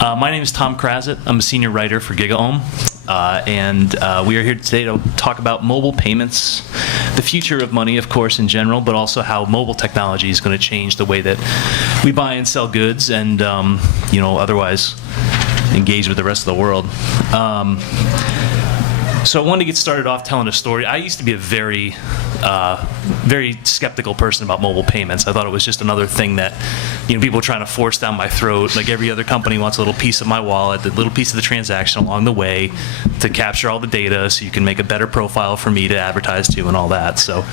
My name is Tom Krazit. I'm a senior writer for GigaOM, and we are here today to talk about mobile payments, the future of money, of course, in general, but also how mobile technology is going to change the way that we buy and sell goods and, otherwise engage with the rest of the world. So I wanted to get started off telling a story. I used to be a very skeptical person about mobile payments. I thought it was just another thing that, people were trying to force down my throat. Like every other company wants a little piece of my wallet, a little piece of the transaction along the way to capture all the data so you can make a better profile for me to advertise to and all that. So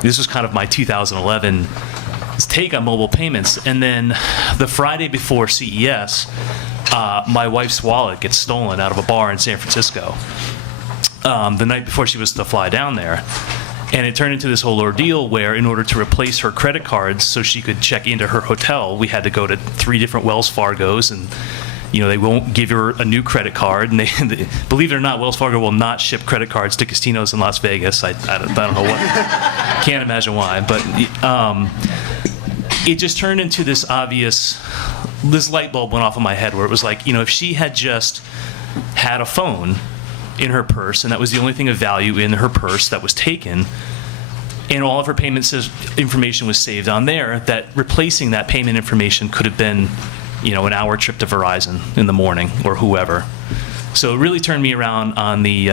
this was kind of my 2011 take on mobile payments. And then the Friday before CES, my wife's wallet gets stolen out of a bar in San Francisco. The night before she was to fly down there. And it turned into this whole ordeal where in order to replace her credit cards so she could check into her hotel, we had to go to 3 different Wells Fargos, and they won't give her a new credit card. And they believe it or not, Wells Fargo will not ship credit cards to casinos in Las Vegas. I don't know what. Can't imagine why. But it just turned into this light bulb went off in my head where it was like, if she had just had a phone in her purse, and that was the only thing of value in her purse that was taken, and all of her payment information was saved on there, that replacing that payment information could have been, an hour trip to Verizon in the morning or whoever. So it really turned me around on the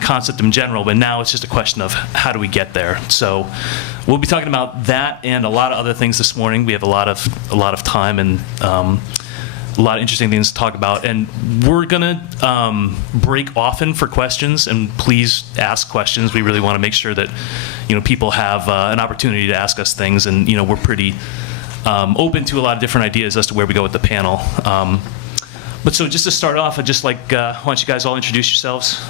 concept in general, but now it's just a question of how do we get there. So we'll be talking about that and a lot of other things this morning. We have a lot of time and a lot of interesting things to talk about, and we're gonna break often for questions, and please ask questions. We really want to make sure that people have an opportunity to ask us things, and we're pretty open to a lot of different ideas as to where we go with the panel. But so just to start off, I'd just like why don't you guys all introduce yourselves?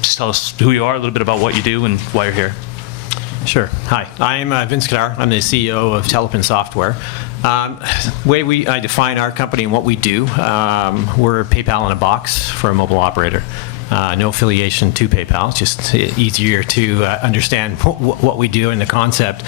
Just tell us who you are, a little bit about what you do, and why you're here. Sure. Hi, I'm Vince Kadar. I'm the CEO of Telepin Software. Way I define our company and what we do, we're PayPal in a box for a mobile operator. No affiliation to PayPal, just easier to understand what we do and the concept.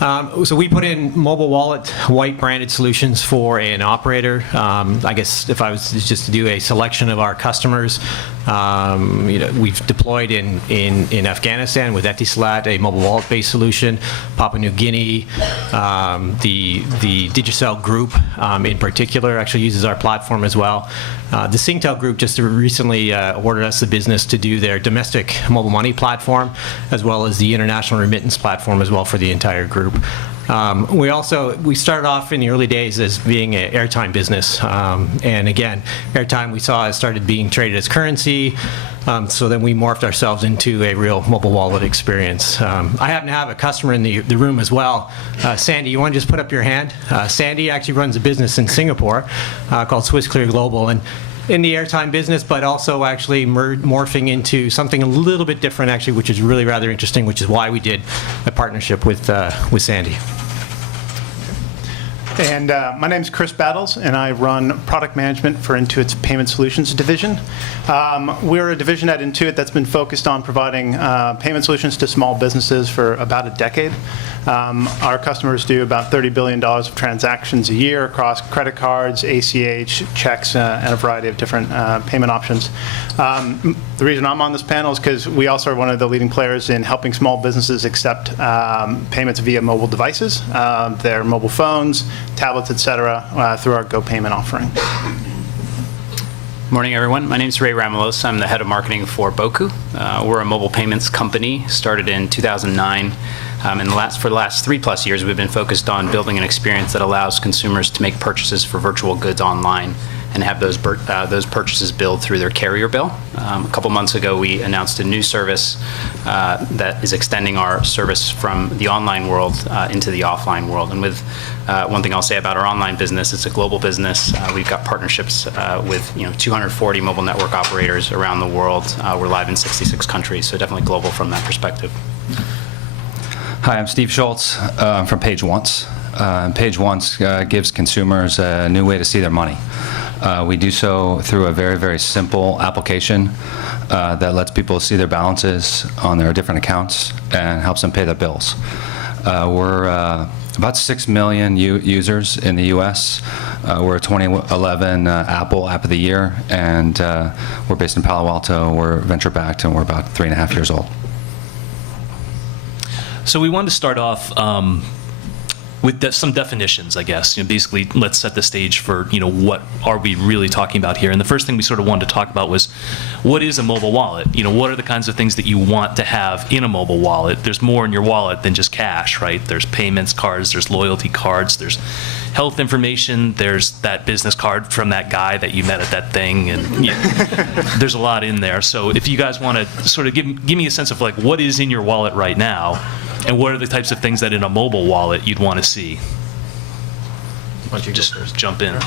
So we put in mobile wallet, white branded solutions for an operator. I guess if I was just to do a selection of our customers, we've deployed in Afghanistan with Etisalat, a mobile wallet-based solution, Papua New Guinea, the Digicel group in particular actually uses our platform as well. The Singtel group just recently awarded us the business to do their domestic mobile money platform, as well as the international remittance platform as well for the entire group. We started off in the early days as being an airtime business, and again, airtime we saw started being traded as currency, so then we morphed ourselves into a real mobile wallet experience. I happen to have a customer in the room as well. Sandy, you want to just put up your hand? Sandy actually runs a business in Singapore called SwissClear Global, and in the airtime business, but also actually morphing into something a little bit different, actually, which is really rather interesting, which is why we did a partnership with Sandy. And my name is Chris Battles, and I run product management for Intuit's Payment Solutions division. We're a division at Intuit that's been focused on providing payment solutions to small businesses for about a decade. Our customers do about $30 billion of transactions a year across credit cards, ACH, checks, and a variety of different payment options. The reason I'm on this panel is because we also are one of the leading players in helping small businesses accept payments via mobile devices, their mobile phones, tablets, etc., through our GoPayment offering. Morning, everyone. My name is Ray Ramalos. I'm the head of marketing for Boku. We're a mobile payments company, started in 2009. And for the last 3+ years, we've been focused on building an experience that allows consumers to make purchases for virtual goods online and have those purchases billed through their carrier bill. A couple months ago, we announced a new service that is extending our service from the online world into the offline world. And with one thing I'll say about our online business, it's a global business. We've got partnerships with 240 mobile network operators around the world. We're live in 66 countries, so definitely global from that perspective. Hi, I'm Steve Schultz from Page Once. Page Once gives consumers a new way to see their money. We do so through a very, very simple application that lets people see their balances on their different accounts and helps them pay their bills. We're about 6 million users in the U.S. We're a 2011 Apple App of the Year, and we're based in Palo Alto. We're venture-backed, and we're about 3.5 years old. So we wanted to start off with some definitions, I guess. Basically, let's set the stage for, what are we really talking about here? And the first thing we sort of wanted to talk about was, what is a mobile wallet? What are the kinds of things that you want to have in a mobile wallet? There's more in your wallet than just cash, right? There's payments cards, there's loyalty cards, there's health information, there's that business card from that guy that you met at that thing, and there's a lot in there. So if you guys want to sort of give me a sense of like what is in your wallet right now, and what are the types of things that in a mobile wallet you'd want to see? Why don't you just jump in?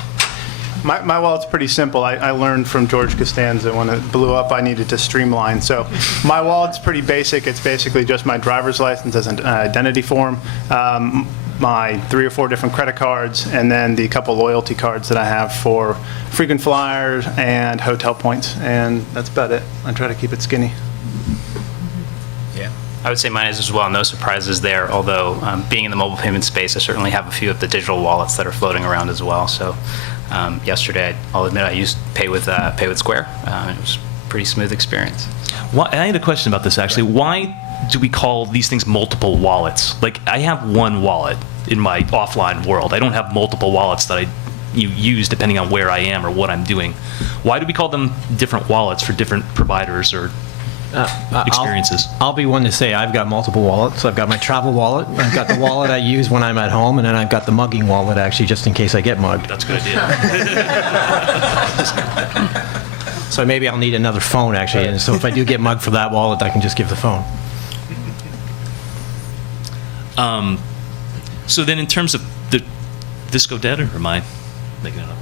My wallet's pretty simple. I learned from George Costanza when it blew up, I needed to streamline. So my wallet's pretty basic. It's basically just my driver's license as an identity form, my 3 or 4 different credit cards, and then the couple loyalty cards that I have for frequent flyers and hotel points. And that's about it. I try to keep it skinny. I would say mine is as well. No surprises there, although being in the mobile payment space, I certainly have a few of the digital wallets that are floating around as well. So yesterday, I'll admit I used Pay with Square. It was a pretty smooth experience. I had a question about this, actually. Why do we call these things multiple wallets? Like, I have one wallet in my offline world. I don't have multiple wallets that you use depending on where I am or what I'm doing. Why do we call them different wallets for different providers or experiences? I'll be one to say I've got multiple wallets. I've got my travel wallet, I've got the wallet I use when I'm at home, and then I've got the mugging wallet, actually, just in case I get mugged. That's a good idea. So maybe I'll need another phone, actually, and so if I do get mugged for that wallet, I can just give the phone. So then in terms of this go dead, or am I making it up?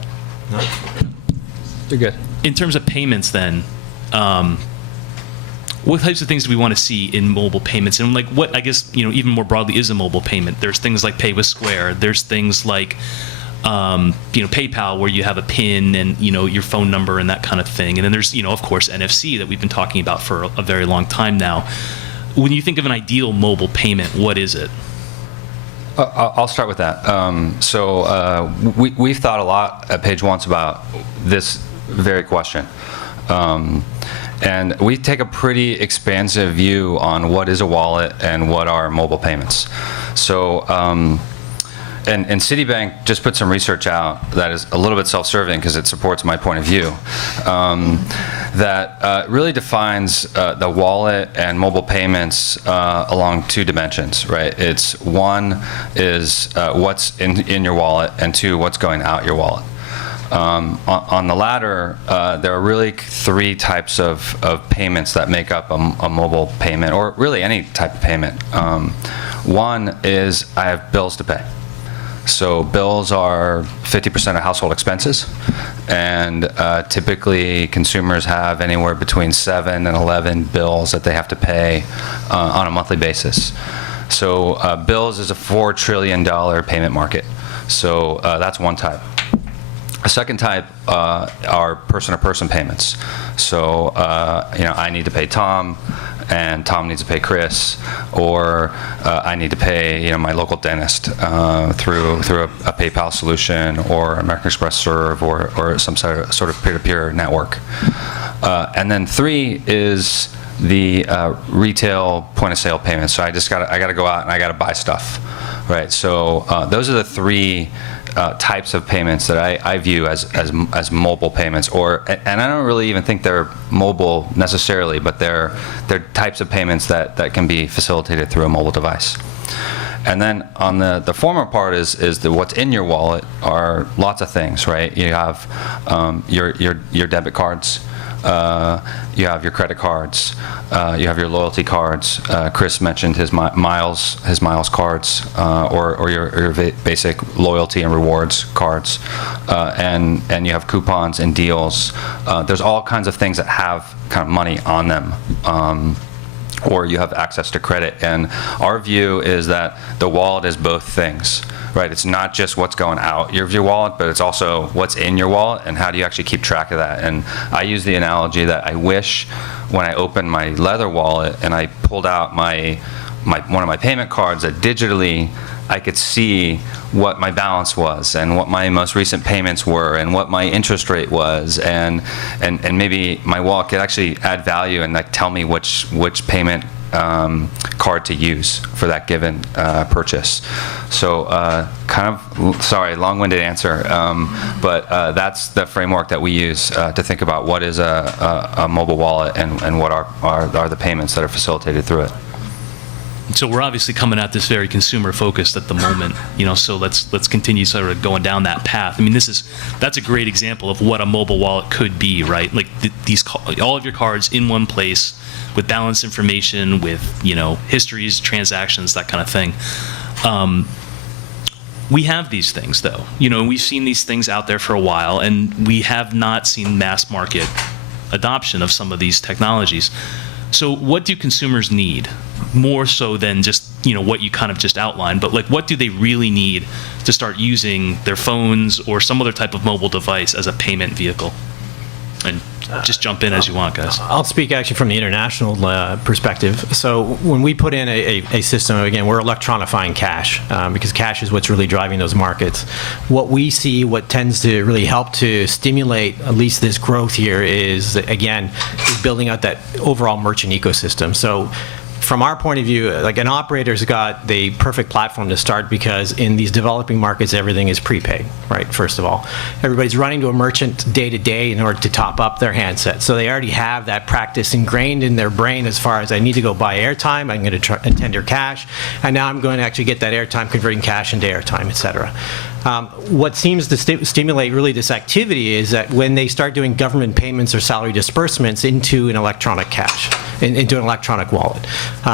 No. You're good. In terms of payments then, what types of things do we want to see in mobile payments? And like what, I guess, even more broadly is a mobile payment? There's things like Pay with Square. There's things like, PayPal, where you have a PIN and, your phone number and that kind of thing. And then there's, of course, NFC that we've been talking about for a very long time now. When you think of an ideal mobile payment, what is it? I'll start with that. We've thought a lot at Page Once about this very question. And we take a pretty expansive view on what is a wallet and what are mobile payments. So, and Citibank just put some research out that is a little bit self-serving because it supports my point of view, that really defines the wallet and mobile payments along 2 dimensions, right? It's one is what's in your wallet, and 2, what's going out your wallet. On the latter, there are really 3 types of payments that make up a mobile payment, or really any type of payment. One is I have bills to pay. So bills are 50% of household expenses, and typically consumers have anywhere between 7 and 11 bills that they have to pay on a monthly basis. So bills is a $4 trillion payment market. So that's one type. A second type are person-to-person payments. So, I need to pay Tom, and Tom needs to pay Chris, or I need to pay, my local dentist through a PayPal solution, or American Express Serve, or some sort of peer-to-peer network. And then 3 is the retail point-of-sale payments. So I got to go out and I got to buy stuff, right? So those are the 3 types of payments that I view as mobile payments, and I don't really even think they're mobile necessarily, but they're types of payments that can be facilitated through a mobile device. And then on the former part is what's in your wallet are lots of things, right? You have your debit cards. You have your credit cards, you have your loyalty cards. Chris mentioned his miles cards, or your basic loyalty and rewards cards, and you have coupons and deals. There's all kinds of things that have kind of money on them. Or you have access to credit. And our view is that the wallet is both things, right? It's not just what's going out of your wallet, but it's also what's in your wallet and how do you actually keep track of that. And I use the analogy that I wish when I opened my leather wallet and I pulled out one of my payment cards that digitally I could see what my balance was and what my most recent payments were and what my interest rate was, and maybe my wallet could actually add value and like tell me which payment card to use for that given purchase. So kind of, sorry, long-winded answer, but that's the framework that we use to think about what is a mobile wallet and what are the payments that are facilitated through it. So we're obviously coming at this very consumer focused at the moment, so let's continue sort of going down that path. I mean, that's a great example of what a mobile wallet could be, right? Like all of your cards in one place with balance information, with histories, transactions, that kind of thing. We have these things though, and we've seen these things out there for a while, and we have not seen mass market adoption of some of these technologies. So what do consumers need? More so than just what you kind of just outlined, but like what do they really need to start using their phones or some other type of mobile device as a payment vehicle? And just jump in as you want, guys. I'll speak actually from the international perspective. So when we put in a system, again, we're electronifying cash because cash is what's really driving those markets. What we see, what tends to really help to stimulate at least this growth here is building out that overall merchant ecosystem. So from our point of view, like an operator's got the perfect platform to start because in these developing markets, everything is prepaid, right? First of all, everybody's running to a merchant day to day in order to top up their handset. So they already have that practice ingrained in their brain as far as I need to go buy airtime, I'm going to tender cash, and now I'm going to actually get that airtime, converting cash into airtime, et cetera. What seems to stimulate really this activity is that when they start doing government payments or salary disbursements into an electronic cash, into an electronic wallet.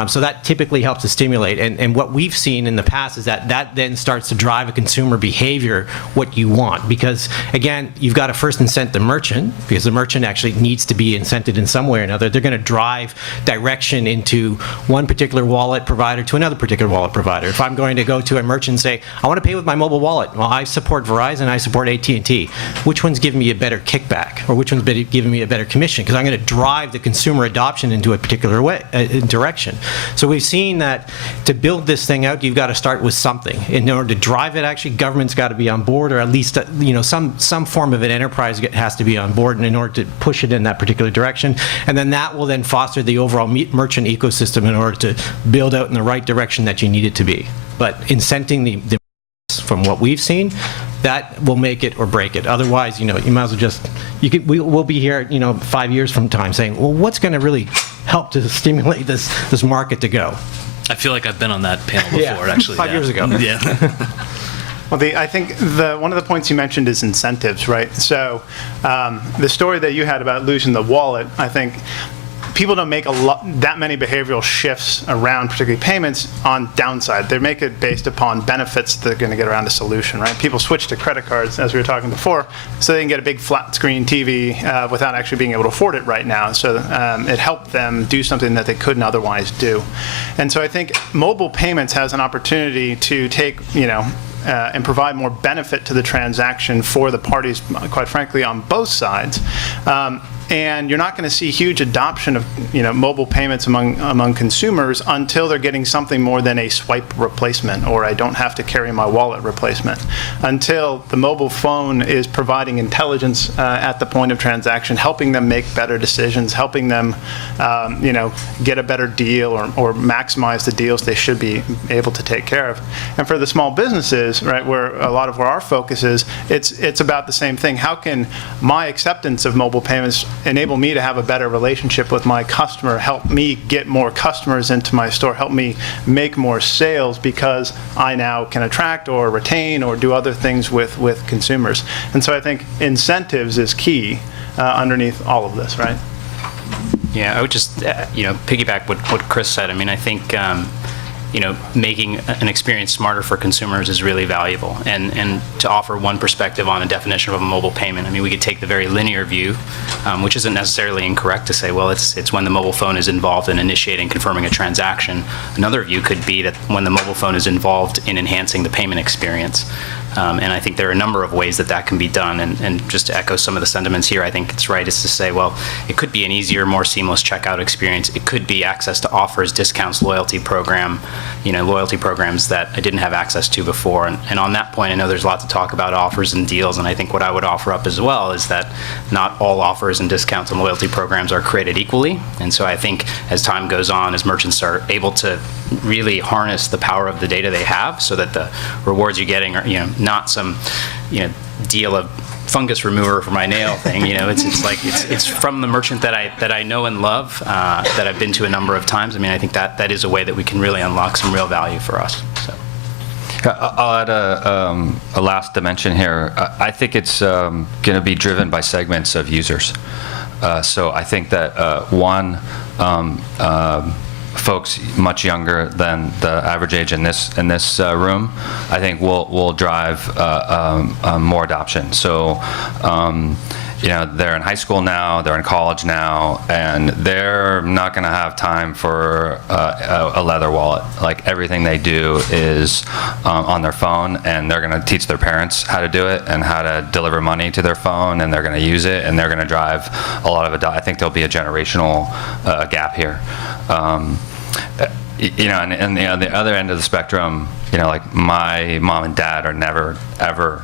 So that typically helps to stimulate. And what we've seen in the past is that then starts to drive a consumer behavior, what you want. Because, again, you've got to first incent the merchant, because the merchant actually needs to be incented in some way or another. They're going to drive direction into one particular wallet provider to another particular wallet provider. If I'm going to go to a merchant and say, I want to pay with my mobile wallet, well, I support Verizon, I support AT&T. Which one's giving me a better kickback, or which one's giving me a better commission? Because I'm going to drive the consumer adoption into a particular direction. So we've seen that to build this thing out, you've got to start with something. In order to drive it, actually, government's got to be on board, or at least some form of an enterprise has to be on board, and in order to push it in that particular direction, and then that will then foster the overall merchant ecosystem in order to build out in the right direction that you need it to be. But incenting the from what we've seen, that will make it or break it. Otherwise, you might as well just, we'll be here, 5 years from time saying, well, what's going to really help to stimulate this market to go? I feel like I've been on that panel before, actually. 5 years ago. Yeah. Well, I think one of the points you mentioned is incentives, right? So the story that you had about losing the wallet, I think people don't make that many behavioral shifts around particularly payments on downside. They make it based upon benefits they're going to get around a solution, right? People switch to credit cards, as we were talking before, so they can get a big flat screen TV without actually being able to afford it right now. So it helped them do something that they couldn't otherwise do. And so I think mobile payments has an opportunity to take, and provide more benefit to the transaction for the parties, quite frankly, on both sides. And you're not going to see huge adoption of mobile payments among consumers until they're getting something more than a swipe replacement, or I don't have to carry my wallet replacement. Until the mobile phone is providing intelligence at the point of transaction, helping them make better decisions, helping them get a better deal or maximize the deals they should be able to take care of. And for the small businesses, right, where a lot of our focus is, it's about the same thing. How can my acceptance of mobile payments enable me to have a better relationship with my customer, help me get more customers into my store, help me make more sales because I now can attract or retain or do other things with consumers. And so I think incentives is key underneath all of this, right? Yeah, I would just piggyback what Chris said. I mean, I think making an experience smarter for consumers is really valuable. And to offer one perspective on a definition of a mobile payment, I mean, we could take the very linear view, which isn't necessarily incorrect to say, well, it's when the mobile phone is involved in initiating, confirming a transaction. Another view could be that when the mobile phone is involved in enhancing the payment experience. And I think there are a number of ways that that can be done. And just to echo some of the sentiments here, I think it's right is to say, well, it could be an easier, more seamless checkout experience. It could be access to offers, discounts, loyalty programs that I didn't have access to before. And on that point, I know there's a lot to talk about offers and deals, and I think what I would offer up as well is that not all offers and discounts and loyalty programs are created equally. And so I think as time goes on, as merchants are able to really harness the power of the data they have so that the rewards you're getting are, not some, deal of fungus remover for my nail thing. It's from the merchant that I know and love, that I've been to a number of times. I mean, I think that is a way that we can really unlock some real value for us. So. I'll add a last dimension here. I think it's going to be driven by segments of users. So I think that folks much younger than the average age in this room, I think will drive more adoption. So they're in high school now, they're in college now, and they're not going to have time for a leather wallet. Like, everything they do is on their phone, and they're going to teach their parents how to do it and how to deliver money to their phone, and they're going to use it, and they're going to drive a lot of I think there'll be a generational gap here. And on the other end of the spectrum, like, my mom and dad are never, ever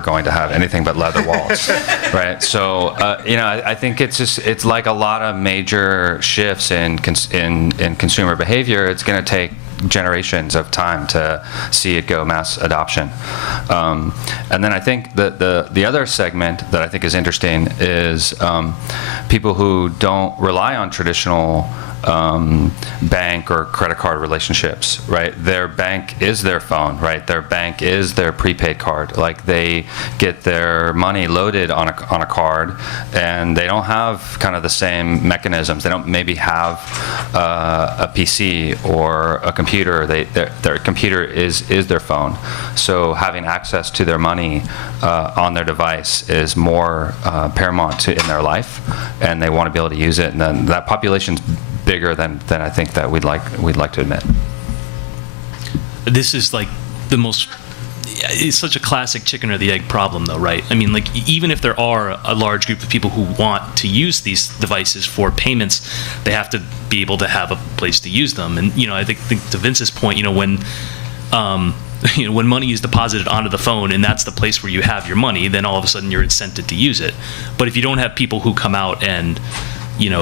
going to have anything but leather wallets, right? So, I think it's like a lot of major shifts in consumer behavior. It's going to take generations of time to see it go mass adoption. And then I think that the other segment that I think is interesting is people who don't rely on traditional bank or credit card relationships, right? Their bank is their phone, right? Their bank is their prepaid card. Like, they get their money loaded on a card, and they don't have kind of the same mechanisms. They don't maybe have a PC or a computer. Their computer is their phone. So having access to their money on their device is more paramount in their life, and they want to be able to use it. And then that population's bigger than I think that we'd like to admit. This is like it's such a classic chicken or the egg problem, though, right? I mean, like, even if there are a large group of people who want to use these devices for payments, they have to be able to have a place to use them. And I think to Vince's point, when when money is deposited onto the phone and that's the place where you have your money, then all of a sudden you're incented to use it. But if you don't have people who come out and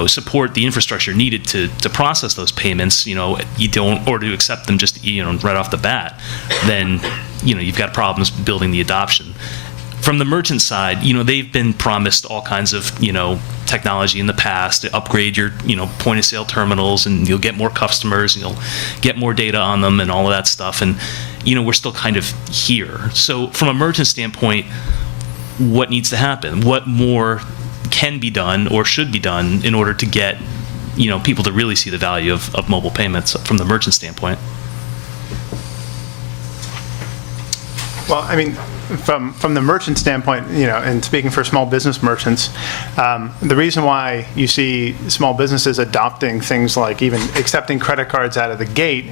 support the infrastructure needed to process those payments, you don't, or to accept them just, right off the bat, then, you've got problems building the adoption. From the merchant side, they've been promised all kinds of, technology in the past to upgrade your, point of sale terminals, and you'll get more customers, and you'll get more data on them and all of that stuff. And, we're still kind of here. So from a merchant standpoint, what needs to happen? What more can be done or should be done in order to get people to really see the value of mobile payments from the merchant standpoint? Well, I mean, from the merchant standpoint, and speaking for small business merchants, the reason why you see small businesses adopting things like even accepting credit cards out of the gate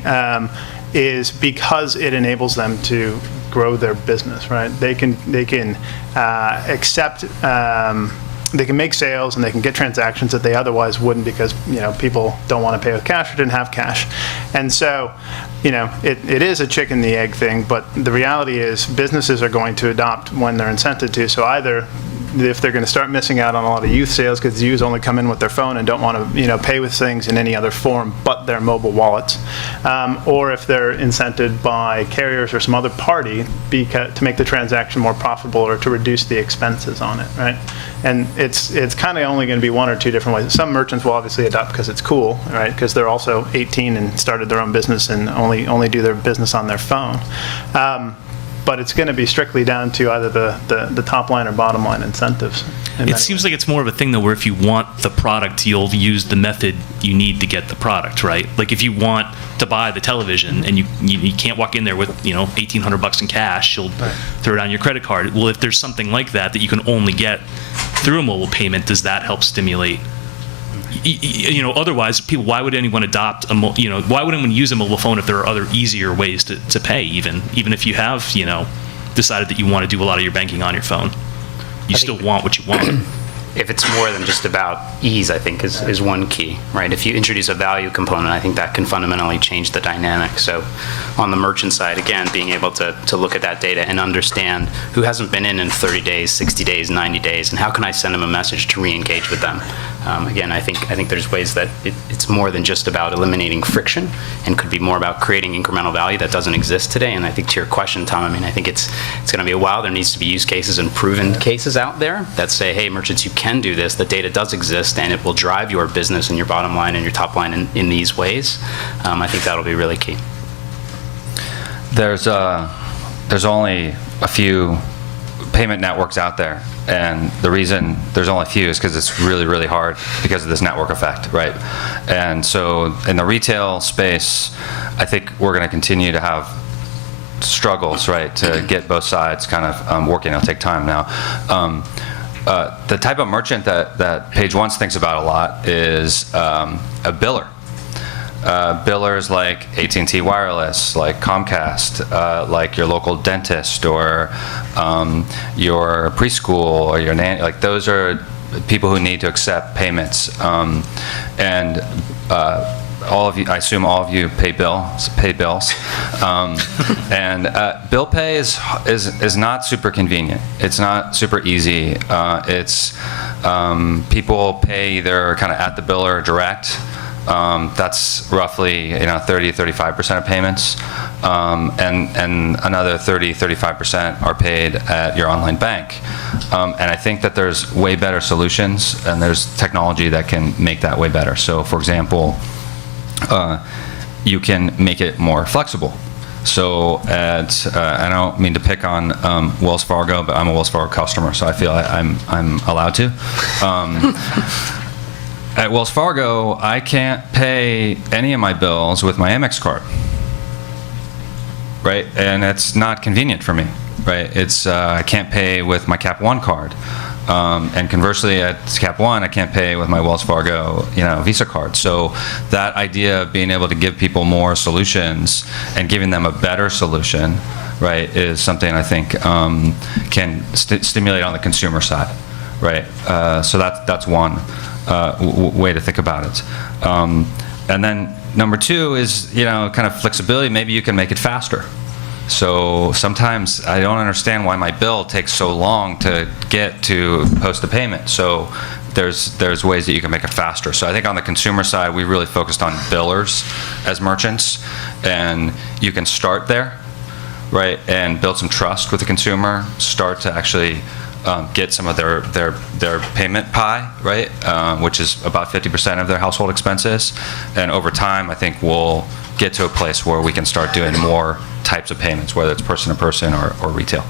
is because it enables them to grow their business, right? They can accept. They can make sales and they can get transactions that they otherwise wouldn't, because people don't want to pay with cash or didn't have cash. And so it is a chicken the egg thing, but the reality is businesses are going to adopt when they're incented to. So either if they're going to start missing out on a lot of youth sales because youth only come in with their phone and don't want to pay with things in any other form but their mobile wallets, or if they're incented by carriers or some other party to make the transaction more profitable or to reduce the expenses on it, right? And it's kind of only going to be one or two different ways. Some merchants will obviously adopt because it's cool, right? Because they're also 18 and started their own business and only do their business on their phone. But it's going to be strictly down to either the top line or bottom line incentives. It seems like it's more of a thing, though, where if you want the product, you'll use the method you need to get the product, right? Like, if you want to buy the television and you can't walk in there with $1,800 in cash, you'll throw it on your credit card. Well, if there's something like that you can only get through a mobile payment, does that help stimulate? Otherwise, why would anyone adopt why would anyone use a mobile phone if there are other easier ways to pay, even if you have, decided that you want to do a lot of your banking on your phone. You still want what you want. If it's more than just about ease, I think is one key, right? If you introduce a value component, I think that can fundamentally change the dynamic. So on the merchant side, again, being able to look at that data and understand who hasn't been in 30 days, 60 days, 90 days, and how can I send them a message to re-engage with them? Again, I think there's ways that it's more than just about eliminating friction, and could be more about creating incremental value that doesn't exist today. And I think to your question, Tom, I mean, I think it's going to be a while. There needs to be use cases and proven cases out there that say, hey, merchants, you can do this. The data does exist, and it will drive your business and your bottom line and your top line in these ways. I think that'll be really key. There's only a few payment networks out there, and the reason there's only a few is because it's really, really hard because of this network effect, right? And so in the retail space, I think we're going to continue to have struggles, right, to get both sides kind of working. It'll take time now. The type of merchant that Page Once thinks about a lot is a biller. Billers like AT&T Wireless, like Comcast, like your local dentist, or your preschool, or your nanny. Like, those are people who need to accept payments. And all of you, I assume all of you pay bills. And bill pay is not super convenient. It's not super easy. It's people pay either kind of at the biller or direct. That's roughly 30-35% of payments, and another 30-35% are paid at your online bank. And I think that there's way better solutions, and there's technology that can make that way better. So, for example, you can make it more flexible. So I don't mean to pick on Wells Fargo, but I'm a Wells Fargo customer, so I feel I'm allowed to. At Wells Fargo, I can't pay any of my bills with my Amex card, right? And it's not convenient for me, right? It's I can't pay with my Cap One card, and conversely, at Cap One, I can't pay with my Wells Fargo, Visa card. So that idea of being able to give people more solutions and giving them a better solution, right, is something I think can stimulate on the consumer side, right? So that's one way to think about it. And then number two is, kind of flexibility. Maybe you can make it faster. So sometimes I don't understand why my bill takes so long to get to post a payment. So there's ways that you can make it faster. So I think on the consumer side, we really focused on billers as merchants, and you can start there, right, and build some trust with the consumer, start to actually get some of their payment pie, right, which is about 50% of their household expenses. And over time, I think we'll get to a place where we can start doing more types of payments, whether it's person to person or retail.